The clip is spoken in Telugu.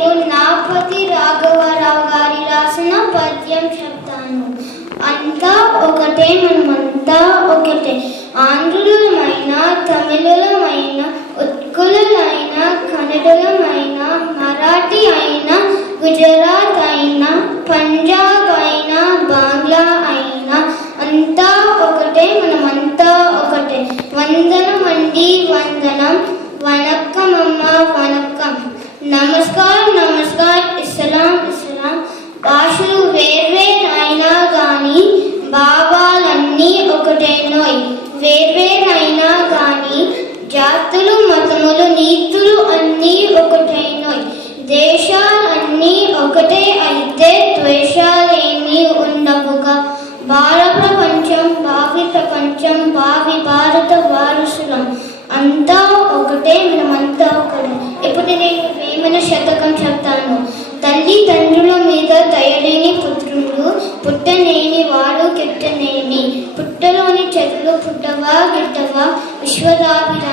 నేను నాపతి రాఘవరావు గారి రాసిన పద్యం చెప్తాను. అంతా ఒకటే, మనమంతా ఒకటే. ఆంధ్రులమైన, తమిళులమైన, ఉత్కళులైన, కన్నడులమైన, మరాఠీ అయినా, గుజరాత్ అయినా, పంజాబ్ అయినా, బాంగ్లా అయినా, అంతా ఒకటే, మనమంతా ఒకటే. వందనం అండి, వందనం. వణక్కం అమ్మ, వణక్కం. నమస్కారం, నమస్కారం. ఇస్లాం, ఇస్లాం. భాషలు వేర్వేరైనా గాని భావాలన్నీ ఒకటేనోయ్. వేర్వేరైనా గాని జాతులు, మతములు, నీతులు అన్నీ ఒకటేనోయ్. దేశాలన్నీ ఒకటే అయితే ద్వేషాలేమీ ఉండవుగా. ప్రపంచం, భావి ప్రపంచం, భావి భారత వారసులం. అంతా ఒకటే, మనమంతా ఒకటే. ఇప్పుడు నేను వేమన శతకం చెప్తాను. తల్లి తండ్రుల మీద దయలేని పుత్రుడు, పుట్టనేని వాడు గిట్టనేమి. పుట్టలోని చెట్లు పుట్టవా గిట్టవా, విశ్వదాభిరామ